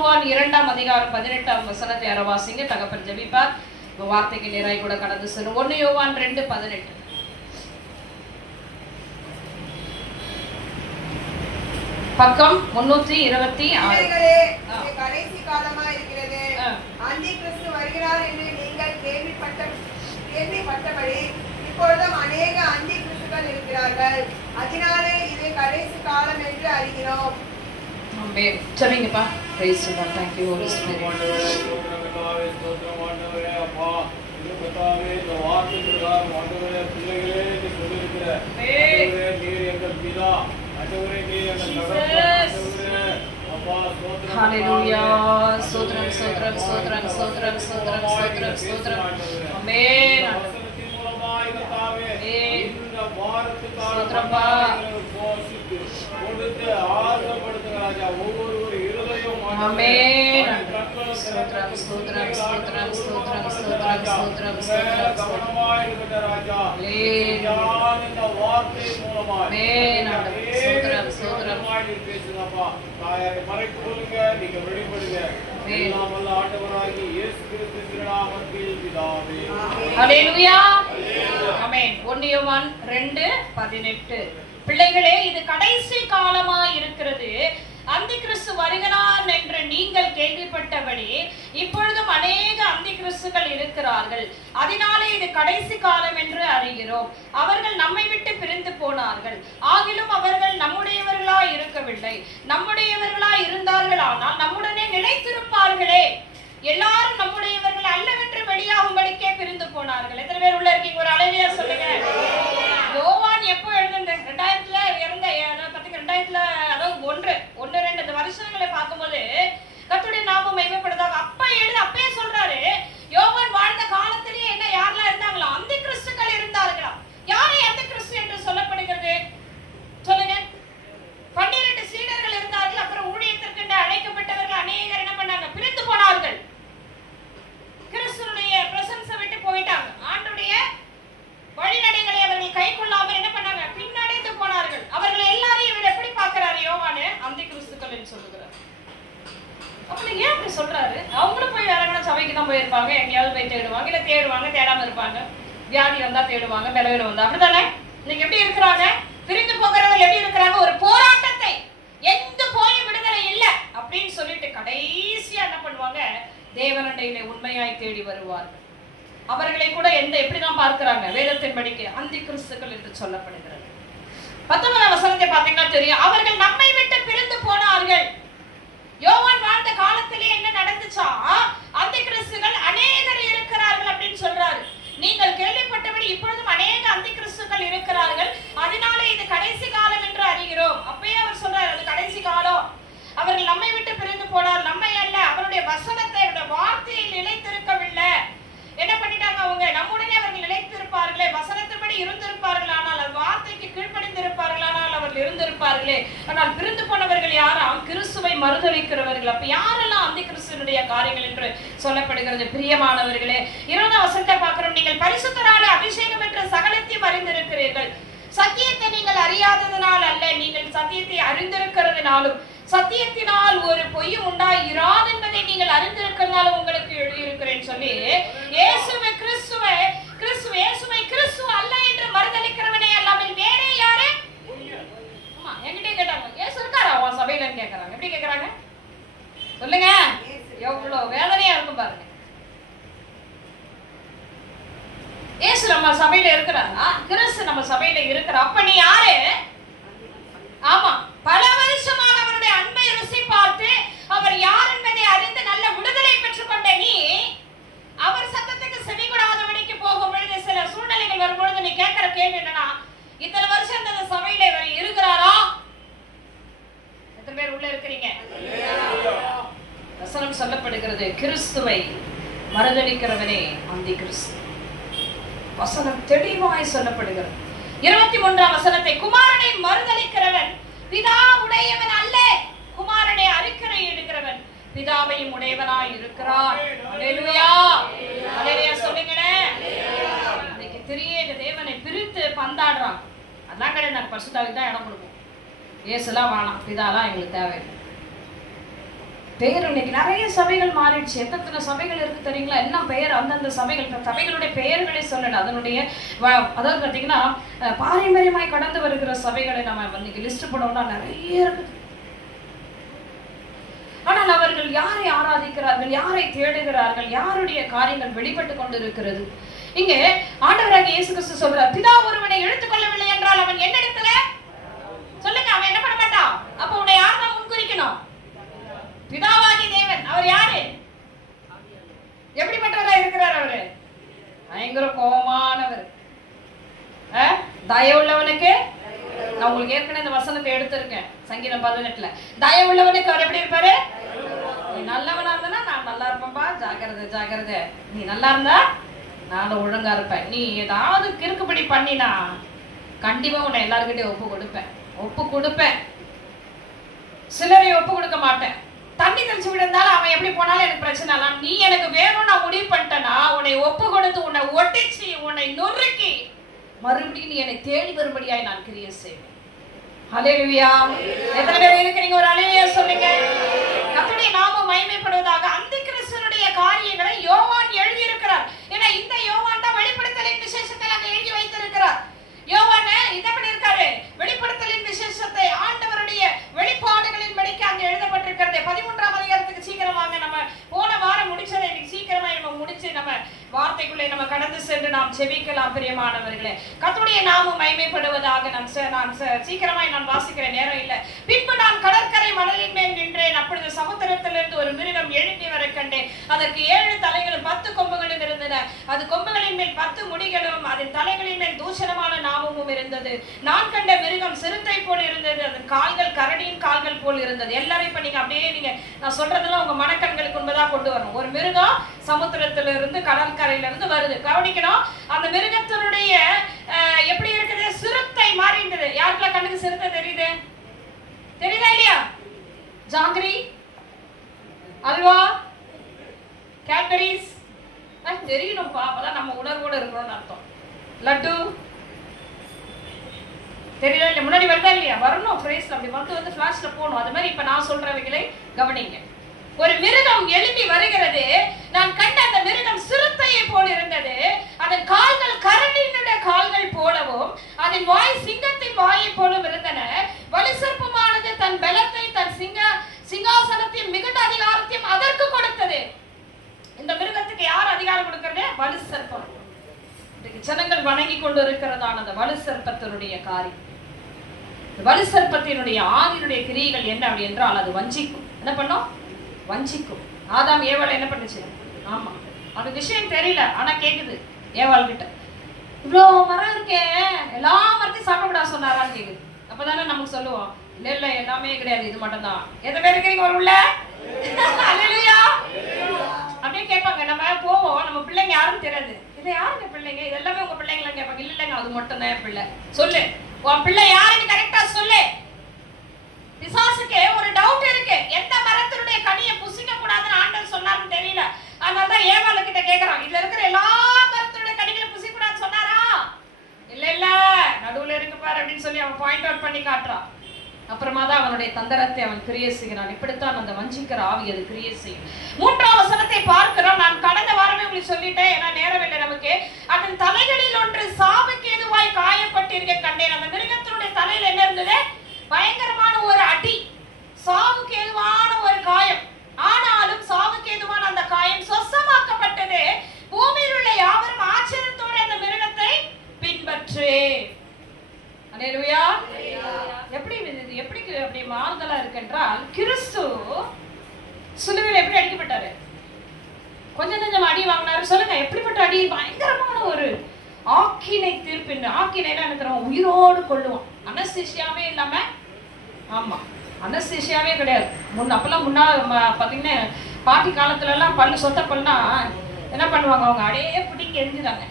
யோவான் 2ஆம் அதிகாரம் 18ஆம் வசனத்தை யாரோ வாசிங்க. தகப்பன் ஜெபிப்பார். வார்த்தைக்கு நேராய் கூட கடந்து செல்லும். 1 யோவான் 2:18. பக்கம் 326. கடைசி காலமா இருக்கிறது. அந்தி கிறிஸ்து வருகிறார் என்று நீங்கள் கேள்விப்பட்டபடி இப்பொழுதும் அநேக அந்தி கிறிஸ்துக்கள் இருக்கிறார்கள். அதனாலே இது கடைசி காலம் என்று அறிகிறோம். ஆமென். சரிங்கப்பா. Praise the Lord. Thank you Holy Spirit. Hallelujah. Sotram sotram sotram sotram sotram sotram sotram. Amen. சோத்ரம்பா. ஆமென். ஸ்தோத்திரம் ஸ்தோத்திரம் ஸ்தோத்திரம் ஸ்தோத்திரம் ஸ்தோத்திரம் ஸ்தோத்திரம் ஸ்தோத்திரம் ஸ்தோத்திரம் ஸ்தோத்திரம். ஹல்லேலூயா. ஆமென். 1 யோவான் 2:18. பிள்ளைகளே, இது கடைசி காலமா இருக்கிறது. அந்தி கிறிஸ்து வருகிறான் என்று நீங்கள் கேள்விப்பட்டபடி இப்பொழுதும் அநேக அந்தி கிறிஸ்துகள் இருக்கிறார்கள். அதனாலே இது கடைசி காலம் என்று அறிகிறோம். அவர்கள் நம்மை விட்டு பிரிந்து போனார்கள். ஆகிலும் அவர்கள் நம்முடையவர்களா இருக்கவில்லை. நம்முடையவர்களா இருந்தார்கள் ஆனால் நம்முடனே நிலைத்திருப்பார்களே. எல்லாரும் நம்முடையவர்கள் அல்லவென்று வெளியாகும்படிக்கே பிரிந்து போனார்கள். எத்தனை பேர் உள்ள இருக்கீங்க? ஒரு அலையியா சொல்லுங்க. யோவான் எப்போ எழுதுங்க? 2000 இறந்த 2000 அதாவது 1-2 இந்த வருஷங்களை பார்க்கும்போது கர்த்தருடைய நாமம் மகிமைப்படுதாக அப்பயே சொல்றாரு. யோவான் வாழ்ந்த காலத்திலேயே என்ன யாரெல்லாம் இருந்தாங்களா? அந்தி கிறிஸ்துக்கள் இருந்தார்களா? யாரை அந்தி கிறிஸ்து என்று சொல்லப்படுகிறது சொல்லுங்க. 12 சீடர்கள் இருந்தார்கள். அப்புறம் ஊழியத்திற்கு அழைக்கப்பட்டவர்கள் அநேகர் என்ன பண்ணாங்க? பிரிந்து போனார்கள். கிறிஸ்துடைய பிரசன்ஸை விட்டு போயிட்டாங்க. ஆண்டுடைய வழிநடைகளை அவர்கள் கை கொள்ளாமல் என்ன பண்ணாங்க? பின்னடைந்து போனார்கள். அவர்கள் எல்லாரையும் இவர் எப்படி பார்க்கிறாரு யோவானு? அந்தி கிறிஸ்துக்கள் என்று சொல்லுகிறார். அப்படி ஏன் அப்படி சொல்றாரு? அவங்களும் போய் வேற சபைக்கு தான் போயிருப்பாங்க. எங்கேயாவது போய் தேடுவாங்க. இல்ல தேடுவாங்க, தேடாம இருப்பாங்க. வியாதி வந்தா தேடுவாங்க, பலவீனம் வந்தா. அப்படித்தானே இன்னைக்கு எப்படி இருக்கிறாங்க? பிரிந்து போகிறவர்கள் எப்படி இருக்கிறாங்க? ஒரு போராட்டத்தை, எந்த போய் விடுதலை இல்ல அப்படின்னு சொல்லிட்டு கடைசியா என்ன பண்ணுவாங்க? தேவனண்டையிலே உண்மையாய் தேடி வருவார்கள். அவர்களை கூட எப்படிதான் பார்க்கிறாங்க? வேதத்தின் படிக்க அந்தி கிறிஸ்துக்கள் என்று சொல்லப்படுகிறது. 19ஆம் வசனத்தை பார்த்தீங்கன்னா தெரியும். அவர்கள் நம்மை விட்டு பிரிந்து போனார்கள். யோவான் வாழ்ந்த காலத்திலே என்ன நடந்துச்சா? அந்தி கிறிஸ்துகள் அநேகர் இருக்கிறார்கள் அப்படின்னு சொல்றாரு. நீங்கள் கேள்விப்பட்டபடி இப்பொழுதும் அநேக அந்தி கிறிஸ்துக்கள் இருக்கிறார்கள். அதனாலே இது கடைசி காலம் என்று அறிகிறோம். அப்பயே அவர் சொல்றாரு, அது கடைசி காலம். அவர்கள் நம்மை விட்டு பிரிந்து போனார். நம்மை அல்ல, அவருடைய வசனத்தை, அவருடைய வார்த்தையில் நிலைத்திருக்கவில்லை. என்ன பண்ணிட்டாங்க அவங்க? நம்முடனே அவர்கள் நிலைத்திருப்பார்களே, வசனத்தின்படி இருந்திருப்பார்கள், ஆனால் அது வார்த்தைக்கு கீழ்ப்படிந்திருப்பார்கள், ஆனால் அவர்கள் இருந்திருப்பார்களே. ஆனால் பிரிந்து போனவர்கள் யாராம்? கிறிஸ்துவை மறுதலிக்கிறவர்கள். அப்ப யாரெல்லாம் அந்தி கிறிஸ்துவனுடைய காரியங்கள் என்று சொல்லப்படுகிறது? பிரியமானவர்களே, 20ஆம் வசனத்தை பார்க்கிறோம். நீங்கள் பரிசுத்தராலே அபிஷேகம் என்ற சகலத்தையும் அறிந்திருக்கிறீர்கள். சத்தியத்தை நீங்கள் அறியாததனால் அல்ல, நீங்கள் சத்தியத்தை அறிந்திருக்கிறதுனாலும் சத்தியத்தினால் ஒரு பொய்யும் உண்டாயிராது என்பதை நீங்கள் அறிந்திருக்கிறதுனால உங்களுக்கு எழுதியிருக்கிறேன் சொல்லி இயேசுவை கிறிஸ்து அல்ல என்று மறுதலிக்கிறவனே அல்லாமல் வேற யாரு? ஆமா, என்கிட்ட கேட்டாங்க, இயேசு இருக்காரா உன் சபையில கேட்கறாங்க. எப்படி கேட்கறாங்க சொல்லுங்க? எவ்வளவு வேதனையா இருக்கும் பாருங்க. இயேசு நம்ம சபையில இருக்கிறாரா? கிறிஸ்து நம்ம சபையில இருக்கிற. அப்ப நீ யாரு? ஆமா, பல வருஷமாக அவருடைய அன்பை ருசி பார்த்து அவர் யார் என்பதை அறிந்து நல்ல விடுதலை பெற்றுக் கொண்ட நீ அவர் சத்தத்துக்கு செவிகொடாதபடிக்கு போகும் பொழுது, சில சூழ்நிலைகள் வரும்பொழுது நீ கேட்கிற கேள்வி என்னன்னா, இத்தனை வருஷம் இந்த சபையில இவர் இருக்கிறாரா? எத்தனை பேர் உள்ள இருக்கிறீங்க? வசனம் சொல்லப்படுகிறது, கிறிஸ்துவை மறுதலிக்கிறவனே அந்தி கிறிஸ்து. வசனம் தெளிவாய் சொல்லப்படுகிறது. 23ஆம் வசனத்தை, குமாரனை மறுதலிக்கிறவன் பிதா உடையவன் அல்ல, குமாரனை அறிக்கை எடுக்கிறவன் பிதாவையும் உடையவனாய் இருக்கிறான். அல்லேலூயா, அல்லேலூயா சொல்லுங்களே. அன்னைக்கு திரியேக தேவனை பிரித்து பந்தாடுறான். அதான் கிடையாது, நாங்கள் பரிசுத்தாவிக்கு தான் இடம் கொடுப்போம். இயேசுலாம் வேணாம், பிதாலாம் எங்களுக்கு தேவையில்லை. பெயர் இன்னைக்கு நிறைய சபைகள் மாறிடுச்சு. எத்தனை சபைகள் இருக்கு தெரியுங்களா? என்ன பெயர், அந்தந்த சபைகளுடைய பெயர்களை சொல்லணும். அதனுடைய அதாவது பார்த்தீங்கன்னா பாரம்பரியமாய் கடந்து வருகிற சபைகளை நம்ம இன்னைக்கு லிஸ்ட் பண்ணோம்னா நிறைய இருக்குது. ஆனால் அவர்கள் யாரை ஆராதிக்கிறார்கள், யாரை தேடுகிறார்கள், யாருடைய காரியங்கள் வெளிப்பட்டு கொண்டிருக்கிறது. இங்கே ஆண்டவராகிய இயேசு கிறிஸ்து சொல்றார், பிதா ஒருவனை எடுத்துக்கொள்ளவில்லை என்றால் அவன் என்ன இடத்துல சொல்லுங்க, அவன் என்ன பண்ண மாட்டான். அப்ப உன்னை யார் தான் முன்குறிக்கணும்? பிதாவாகி தேவன். அவர் யாரு? எப்படிப்பட்டவரா இருக்கிறார்? அவரு பயங்கர கோபமானவர். தயவுள்ளவனுக்கு, நான் உங்களுக்கு ஏற்கனவே இந்த வசனத்தை எடுத்திருக்கேன் சங்கீதம் 18ல. தயவுள்ளவனுக்கு அவர் எப்படி இருப்பாரு? நீ நல்லவனா இருந்தா நான் நல்லா இருப்பேன்பா, ஜாக்கிரதை ஜாக்கிரதை. நீ நல்லா இருந்தா நானும் ஒழுங்கா இருப்பேன். நீ ஏதாவது கிறுக்குப்படி பண்ணினா கண்டிப்பா உன்னை எல்லாருக்கிட்டையும் ஒப்பு கொடுப்பேன். சிலரை ஒப்பு கொடுக்க மாட்டேன். தண்ணி தெளிச்சு விடுந்தாலும் அவன் எப்படி போனாலும் எனக்கு பிரச்சனை இல்லை. நீ எனக்கு வேணும் நான் முடிவு பண்ணிட்டேன்னா உன்னை ஒப்பு கொடுத்து, உன்னை ஒட்டிச்சு, உன்னை நொறுக்கி மறுபடியும் நீ என்னை தேடி வரும்படியாய் நான் கிரியை செய்வேன். ஹல்லேலூயா. எத்தனை பேர் இருக்கிறீங்க? ஒரு ஹல்லேலூயா சொல்லுங்க. கர்த்தருடைய நாமம் மகிமைப்படுவதாக. அந்திகிறிஸ்துவினுடைய காரியங்களை யோவான் எழுதி இருக்கிறார். ஏன்னா இந்த யோவான் தான் வெளிப்படுத்தலின் விசேஷத்தை அங்க எழுதி வைத்திருக்கிறார். யோவான் என்ன பண்ணிருக்காரு? வெளிப்படுத்தலின் விசேஷத்தை ஆண்டவருடைய வெளிப்பாடுகளின் படிக்க அங்க எழுதப்பட்டிருக்கிறது. 13ஆம் அதிகாரத்துக்கு சீக்கிரமாக நம்ம போன வாரம் முடிச்சதை இன்னைக்கு சீக்கிரமா நம்ம முடிச்சு நம்ம வார்த்தைக்குள்ளே நம்ம கடந்து சென்று நாம் செபிக்கலாம். பிரியமானவர்களே, கர்த்தருடைய நாமம் மகிமைப்படுவதாக. நான் சீக்கிரமாய் நான் வாசிக்கிற நேரம் இல்லை. பின்பு நான் கடற்கரை மணலின் மேல் நின்றேன். அப்பொழுது சமுத்திரத்திலிருந்து ஒரு மிருகம் எழுப்பி வர கண்டேன். அதற்கு 7 தலைகளும் 10 கொம்புகளும் இருந்தன. அது கொம்புகளின் மேல் 10 முடிகளும் அதன் தலைகளின் மேல் தூஷணமான நாமமும் இருந்தது. நான் கண்ட மிருகம் சிறுத்தை போல் இருந்தது. அதன் கால்கள் கரடியின் கால்கள் போல் இருந்தது. எல்லாரும் இப்ப நீங்க அப்படியே நான் சொல்றதெல்லாம் உங்க மனக்கண்களுக்கு உண்மைதா கொண்டு வரணும். ஒரு மிருகம் சமுத்திரத்திலிருந்து கடற்கரையில இருந்து வருது. கவனிக்கணும். அந்த மிருகத்தினுடைய எப்படி இருக்குது? சிறுத்தை மாறி இருந்தது. யாருக்கெல்லாம் கண்ணுக்கு சிறுத்தை தெரியுது? தெரியுதா இல்லையா? ஜாங்கிரி, அல்வா, கேட்பரிஸ் தெரியணும்ப்பா. அப்பதான் நம்ம உணர்வோடு இருக்கிறோம்னு அர்த்தம். லட்டு தெரியல இல்லையா? முன்னாடி வருதா இல்லையா? வரணும். ஃப்ரேஸ்ல அப்படி வந்து ஃபிளாஷ்ல போகணும். அது மாதிரி இப்ப நான் சொல்றவைகளை கவனிங்க. ஒரு மிருகம் எழுப்பி வருகிறது. நான் கண்ட அந்த மிருகம் சிறுத்தையை போல் இருந்தது. அதன் கால்கள் கரடியினுடைய கால்கள் போலவும் அதன் வாய் சிங்கத்தின் வாயை போலும் இருந்தன. வலுசர்ப்பமானது தன் பலத்தை தன் சிங்காசனத்தையும் மிகுந்த அதிகாரத்தையும் அதற்கு கொடுத்தது. இந்த மிருகத்துக்கு யார் அதிகாரம் கொடுக்கிறது? வலுசர்ப்பம். ஜனங்கள் வணங்கி கொண்டு இருக்கிறதான அந்த வலுசர்ப்பத்தினுடைய காரியம். வலுசர்ப்பத்தினுடைய ஆதியினுடைய கிரியைகள் என்ன அப்படி என்றால் அது வஞ்சிக்கும். என்ன பண்ணும்? வஞ்சிக்கும். ஆதாம் ஏவாள் என்ன பண்ணுச்சு? ஆமா, அந்த விஷயம் தெரியல, ஆனா கேக்குது ஏவாள் கிட்ட, இவ்வளோ மரம் இருக்கே, எல்லா மரத்தையும் சாப்பிடக்கூடாது சொன்னாரான்னு கேக்குது. அப்பதானே நமக்கு சொல்லுவோம், இல்ல இல்ல எல்லாமே கிடையாது, இது மட்டும் தான். எத்தனை பேர் இருக்கிறீங்க ஒரு உள்ள? அல்லேலூயா. அப்படியே கேட்பாங்க. நம்ம போவோம், நம்ம பிள்ளைங்க யாரும் தெரியாது. இது யாருங்க பிள்ளைங்க? இது எல்லாமே உங்க பிள்ளைங்களா கேட்பாங்க. இல்ல இல்லைங்க, அது மட்டும் தான் என் பிள்ளை. சொல்லு, உன் பிள்ளை யாருன்னு கரெக்டா சொல்லு. பிசாசுக்கு ஒரு டவுட் இருக்கு, எந்த மரத்தினுடைய கனியை புசிக்க கூடாதுன்னு ஆண்டவர் சொன்னாருன்னு தெரியல. அதனாலதான் ஏவாள் கிட்ட கேக்குறான், இதுல இருக்கிற எல்லா மரத்தினுடைய கனிகளை புசிக்க கூடாதுன்னு சொன்னாரா? இல்ல இல்ல, நடுவுல இருக்கு பாரு அப்படின்னு சொல்லி அவன் பாயிண்ட் அவுட் பண்ணி காட்டுறான். அப்புறமா தான் அவனுடைய தந்திரத்தை அவன் கிரியை செய்கிறான். இப்படித்தான் அந்த வஞ்சிக்கிற ஆவி அது கிரியை செய்யும். 3ஆம் வசனத்தை பார்க்கிறோம். நான் கடந்த வாரமே உங்களுக்கு சொல்லிட்டேன், ஏன்னா நேரம் இல்லை நமக்கு. அதன் தலைகளில் ஒன்று சாவுக்கு ஏதுவாய் காயப்பட்டிருக்க கண்டேன். அந்த மிருகத்தினுடைய தலையில என்ன இருந்தது? பயங்கரமான ஒரு அடி, சாவுக்கு ஏதுவான ஒரு காயம். ஆனாலும் சாவுக்கு ஏதுவான அந்த காயம் சொசமாக்கப்பட்டது. பூமியில் உள்ள யாவரும் ஆச்சரியத்தோடு அந்த மிருகத்தை பின்பற்று. அல்லேலூயா. எப்படி அப்படி மாறுதலா இருக்குன்றால், கிறிஸ்து சிலுவையில் எப்படி அடிக்கப்பட்டாரு? கொஞ்சம் கொஞ்சம் அடி வாங்கினாரு. சொல்லுங்க, எப்படிப்பட்ட அடி? பயங்கரமான ஒரு ஆக்கினை தீர்ப்பு. ஆக்கினைனா என்ன? உயிரோடு கொள்ளுவான். அனஸ்தீசியாவே இல்லாம. ஆமா, அனஸ்தீசியாவே கிடையாது. அப்பெல்லாம் முன்னாள் பாத்தீங்கன்னா பாட்டி காலத்துல எல்லாம் பல்லு சொத்த பல்லுனா என்ன பண்ணுவாங்க? அவங்க அப்படியே பிடிங்க எரிஞ்சுதாங்க.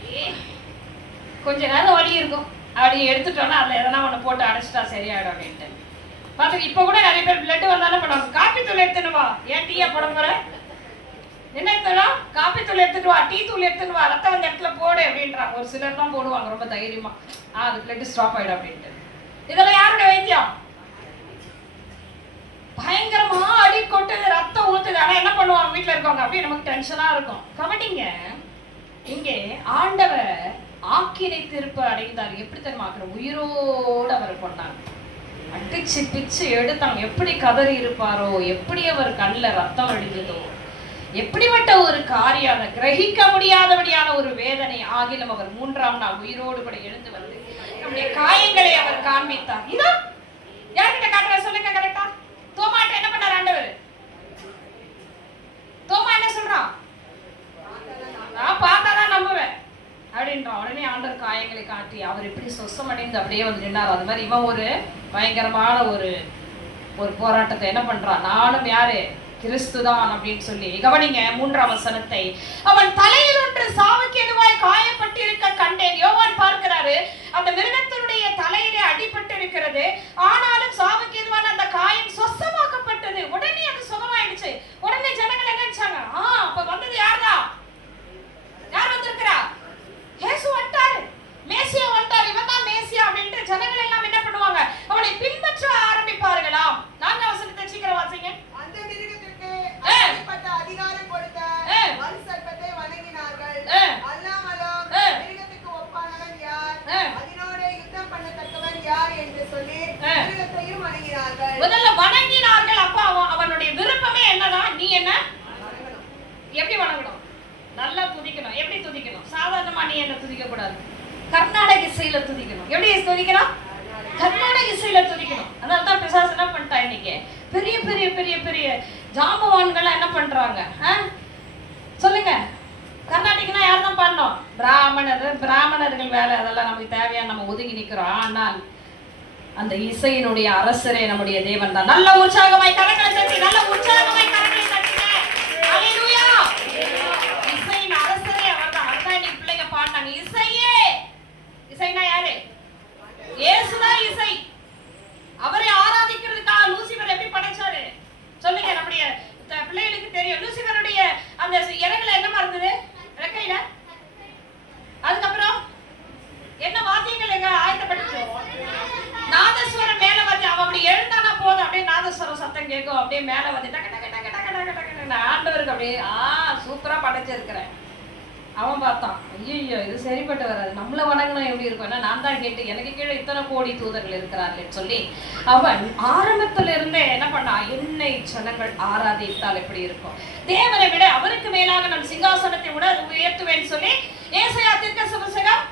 கொஞ்ச நேரம் வலி இருக்கும், அப்படி எடுத்துட்டோன்னா அதுல எதனா ஒண்ணு போட்டு அடைச்சிட்டா சரியாயிடும் அப்படின்ட்டு பாத்துக்கு. இப்ப கூட நிறைய பேர் பிளட் வந்தாலும் பண்ணுவாங்க, காப்பி தூள் எடுத்துன்னு வா. ஏன் டீயா போட போற? என்ன எடுத்துடும்? காப்பி தூள் எடுத்துட்டு வா, டீ தூள் எடுத்துன்னு வா, ரத்தம் அந்த இடத்துல போடு அப்படின்றாங்க. ஒரு சிலர் தான் போடுவாங்க ரொம்ப தைரியமா, அது பிளட் ஸ்டாப் ஆயிடும் அப்படின்ட்டு. இதெல்லாம் யாருடைய வைத்தியம்? பயங்கரமா அடி கொட்டுது, ரத்தம் ஊத்துது. ஆனா என்ன பண்ணுவாங்க வீட்டுல இருக்கவங்க? அப்படியே நமக்கு டென்ஷனா இருக்கும். கவனிங்க, இங்கே ஆண்டவர் ஆக்கினை திருப்ப அடைந்தார். எப்படி தெரியுமா? உயிரோடு அவர் கொண்டாங்க, அடிச்சு பிச்சு எடுத்தாங்க. எப்படி கதறி இருப்பாரோ, எப்படி அவர் கண்ணில் ரத்தம் அடிஞ்சதோ, எப்படிப்பட்ட ஒரு காரியம், அதை கிரகிக்க முடியாதபடியான ஒரு வேதனை. ஆகிலும் அவர் 3ஆம் நாள் உயிரோடு கூட எழுந்து வந்து நம்முடைய காயங்களை அவர் காண்பித்தார். இதோ யார்கிட்ட காட்டுற சொல்லுங்க கரெக்டா? தோமாட்ட என்ன பண்ணார் ஆண்டவர்? தோமா என்ன சொல்றான்? நான் பார்த்தாதான் நம்புவேன் அப்படின்றான். உடனே ஆண்டவர் காயங்களை காட்டி அவர் எப்படி சொசமடைந்து அப்படியே வந்து நின்றார். அது மாதிரி இவன் ஒரு பயங்கரமான ஒரு போராட்டத்தை என்ன பண்றான்? நானும் யாரு? கிறிஸ்துதான் அப்படின்னு சொல்லி. கவனிங்க 3ஆம் வசனத்தை. அவன் தலையில் ஒன்று சாவுக்கு எதுவாய் காயப்பட்டிருக்க கண்டேன். யோவான் பார்க்கிறாரு, அந்த மிருகத்தினுடைய தலையிலே அடிபட்டு இருக்கிறது. ஆனாலும் சாவுக்கு எதுவான அந்த காயம் சொசமாக்கப்பட்டது. உடனே அது சுகமாயிடுச்சு. உடனே ஜனங்கள் என்ன நினைச்சாங்க? அப்ப வந்தது யார்தான்? யார் வந்திருக்கிறா? இயேசு வந்துட்டாரு, மேசியா வந்துட்டாரு, இவன் தான் மேசியா அப்படின்ட்டு ஜனங்கள் எல்லாம் என்ன பண்ணுவாங்க? அவனை பின்பற்ற ஆரம்பிப்பார்களாம். 4ஆம் வசனத்தை சீக்கிரம் வாசிங்க. அந்த மிருகத்திற்கு அதிகாரம் கொடுத்த மறு சர்ப்பத்தை வணங்கினார்கள். அல்லாமலும் மிருகத்துக்கு ஒப்பானவன் யார், அதனோட யுத்தம் பண்ணத்தக்கவன் யார் என்று சொல்லி மிருகத்தையும் வணங்கினார்கள். முதல்ல வணங்கினார்கள். அப்ப அவனுடைய விருப்பமே என்னதான்? நீ என்ன எப்படி வணங்கணும்? நல்லா துதிக்கணும். எப்படி துதிக்கணும்? சாதாரணமா நீ என்ன துதிக்க கூடாது, கர்நாடக இசையில துதிக்கணும். எப்படி துதிக்கணும்? கர்நாடக இசையில துதிக்கணும். அதனால்தான் பிசாசு என்ன பண்ணிட்டா, இன்னைக்கு பெரிய பெரிய பெரிய பெரிய ஜாம்பவான்கள் என்ன பண்றாங்க? சொல்லுங்க, கர்நாடகனா யார் தான் பாடணும்? பிராமணர்கள் வேலை. அதெல்லாம் நமக்கு தேவையான நம்ம ஒதுங்கி நிக்கிறோம். ஆனால் அந்த இசையினுடைய அரசரே நம்முடைய தேவன் தான். நல்ல உற்சாகமாய் கரங்களை தட்டி, நல்ல உற்சாகமாய் கரங்களை தட்டுங்க. ஹல்லேலூயா. இசையின் அரசரே அவர்தான். அதான் இன்னைக்கு பிள்ளைங்க பாடினாங்க, இசையே. இசைனா யாரு? இயேசுதான் இசை. அவரை ஆராதிக்கிறதுக்காக லூசிபர் எப்படி படைச்சாரு சொல்லுங்க? நம்முடைய பிள்ளைகளுக்கு தெரியும். லூசிபருடைய அந்த இறகுல என்ன இருந்தது? ரெக்கையில. அதுக்கப்புறம் என்ன வாத்தியங்கள் எங்க ஆயத்தப்பட்டுச்சு? நாதஸ்வரம் மேல வந்து அவன் அப்படி எழுந்தானா போதும், அப்படியே நாதஸ்வரம் சத்தம் கேட்கும். அப்படியே மேல வந்து டக்கு டக்கு டக்கு டக்கு டக்கு டக்கு ஆண்டவருக்கு அப்படியே சூப்பரா படைச்சிருக்கிறேன். அவன் பார்த்தான், ஐயோ இது சரிப்பட்டு வராது, நம்மள வணங்கணும் எப்படி இருக்கும்? நான் தான் கேட்டு எனக்கு கீழே இத்தனை கோடி தூதர்கள் இருக்கிறார்கள் சொல்லி அவன் ஆரம்பத்துல இருந்தே என்ன பண்ணா? என்னை ஜனங்கள் ஆராதித்தால் எப்படி இருக்கும்? தேவனை விட அவருக்கு மேலாக நம் சிங்காசனத்தை விட உயர்த்துவேன்னு சொல்லி ஏசாயா தீர்க்கதரிசி புத்தகம்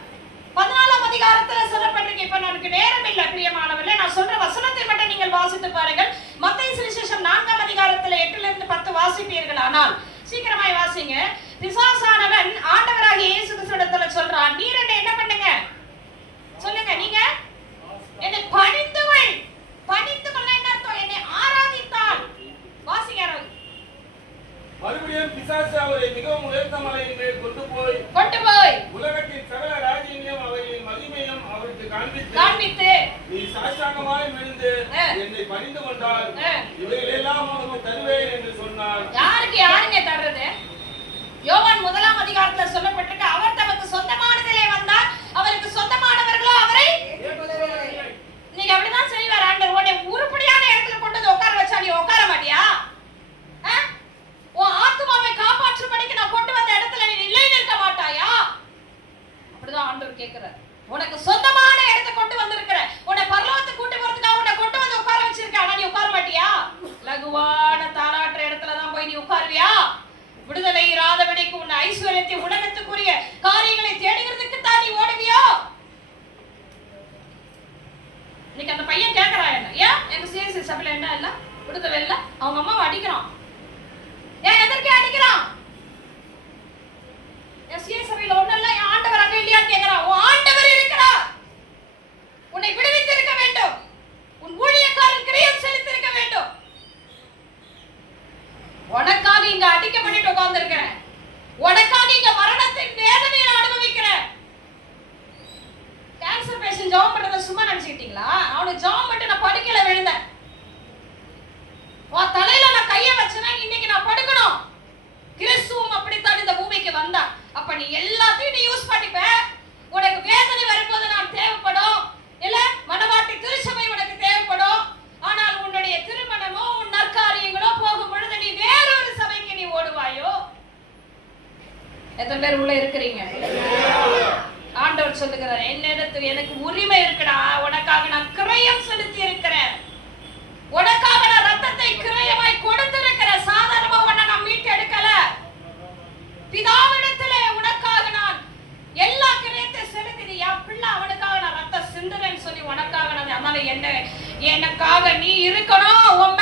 14ஆம் அதிகாரத்துல சொல்லப்பட்டிருக்கு. இப்ப நமக்கு நேரம் இல்லை பிரியமானவர்களே, நான் சொல்ற வசனத்தை மட்டும் நீங்கள் வாசித்து பாருங்கள். மத்தேயு சுவிசேஷம் 4ஆம் அதிகாரத்துல 8லிருந்து 10 வாசிப்பீர்கள். ஆனால் சீக்கிரமாய் வாசிங்க. பிசாசானவன் ஆண்டவராகிய இயேசு கிறிஸ்துவிடத்துல சொல்றான், நீர் என்ன பண்ணுங்க சொல்லுங்க? நீங்க என்னை பணிந்துகள். பணிந்துகள் என்ன அர்த்தம்? என்னை ஆராதித்தால். வாசிங்க. மறுபடியும் பிசாசு அவரை மிகவும் உயர்ந்த மலையின் மேல் கொண்டு போய் உலகத்தின் சகல ராஜ்யங்களையும் அவர்களின் மகிமையும் அவருக்கு காண்பித்து நீ சாஷ்டாங்கமாய் விழுந்து என்னை பணிந்து கொண்டால் இவைகளெல்லாம் உனக்கு தருவேன் என்று சொன்னார். யாருங்க தர்றது? யோவான் 1ஆம் அதிகாரத்துல சொல்லப்பட்டிருக்கு, அவர் தமக்கு சொந்தமானதிலே வந்தார், அவருக்கு சொந்தமானவர்களோ அவரை. நீங்க அப்படிதான் செய்வார் ஆண்டவர். உன்னை உருப்படியான இடத்துல கொண்டு வந்து உட்கார வச்சா நீ உட்கார மாட்டியா? உன் ஆத்துமாவை காப்பாற்றும்படிக்கு நான் கொண்டு வந்த இடத்துல நீ நிலையில் இருக்க மாட்டாயா? அப்படிதான் ஆண்டவர் கேட்கிறார். உனக்கு சொந்தமான இடத்தை கொண்டு வந்திருக்கிற, உன்னை பரலோகத்துக்கு கூட்டி போறதுக்காக உன்னை கொண்டு வந்து உட்கார வச்சிருக்க. ஆனா நீ உட்கார மாட்டியா? லகுவான தாளாற்ற இடத்துலதான் போய் நீ உட்காருவியா? விடுதலை இராதபடிக்கு உன்னை ஐஸ்வர்யத்தை உலகத்துக்குரிய காரியங்களை தேடுகிறதுக்கு தான் நீ ஓடுவியோ? இன்னைக்கு அந்த பையன் கேட்கறான், என்ன ஏன் எங்க சிஎஸ்சி சபையில என்ன இல்ல விடுதலை இல்ல? அவங்க அம்மாவை அடிக்கிறான். ஏன் எதற்கு அடிக்கிறான்? சிஎஸ் சபையில ஒண்ணு இல்ல, என் ஆண்டவர் அங்க இல்லையான்னு கேட்கிறான். உன் ஆண்டவர் இருக்கிறார், உன்னை விடுவித்திருக்க வேண்டும், உன் ஊழியக்காரன் கிரியம் செலுத்திருக்க வேண்டும். உனக்காக இங்க அடிக்கப்பட்டு உட்கார்ந்து இருக்கிறேன், உனக்காக இங்க மரணத்தின் வேதனையை அனுபவிக்கிறேன். கேன்சர் பேஷண்ட் ஜாம் பண்றத சும்மா நினைச்சுக்கிட்டீங்களா? அவனுக்கு ஜாம் மட்டும் நான் படுக்கையில விழுந்தேன், உன் தலையில நான் கைய வச்சேன்னா இன்னைக்கு நான் படுக்கணும். கிறிஸ்துவும் அப்படித்தான் இந்த பூமிக்கு வந்தா. அப்ப நீ எல்லாத்தையும் நீ யூஸ் பண்ணிப்ப. உனக்கு வேதனை வரும்போது நான் தேவைப்படும், இல்ல மனவாட்டி திருச்சபை உனக்கு தேவைப்படும். ஆனால் உன்னுடைய திருமணமோ உன் எத்தனை பேர் உள்ள இருக்கிறீங்க? ஆண்டவர் சொல்லுகிறார், என்னிடத்தில் எனக்கு உரிமை இருக்குடா, உனக்காக நான் கிரயம் செலுத்தி இருக்கிறேன், உனக்காக நான் ரத்தத்தை கிரயமாய் கொடுத்திருக்கிறேன். சாதாரணமா உன்னை நான் மீட்டு எடுக்கல, பிதாவிடத்திலே உனக்காக நான் எல்லா கிரயத்தை செலுத்தி என் பிள்ளை அவனுக்காக நான் ரத்தம் சிந்துறேன்னு சொல்லி உனக்காக நான். அதனால எனக்காக நீ இருக்கணும், உன்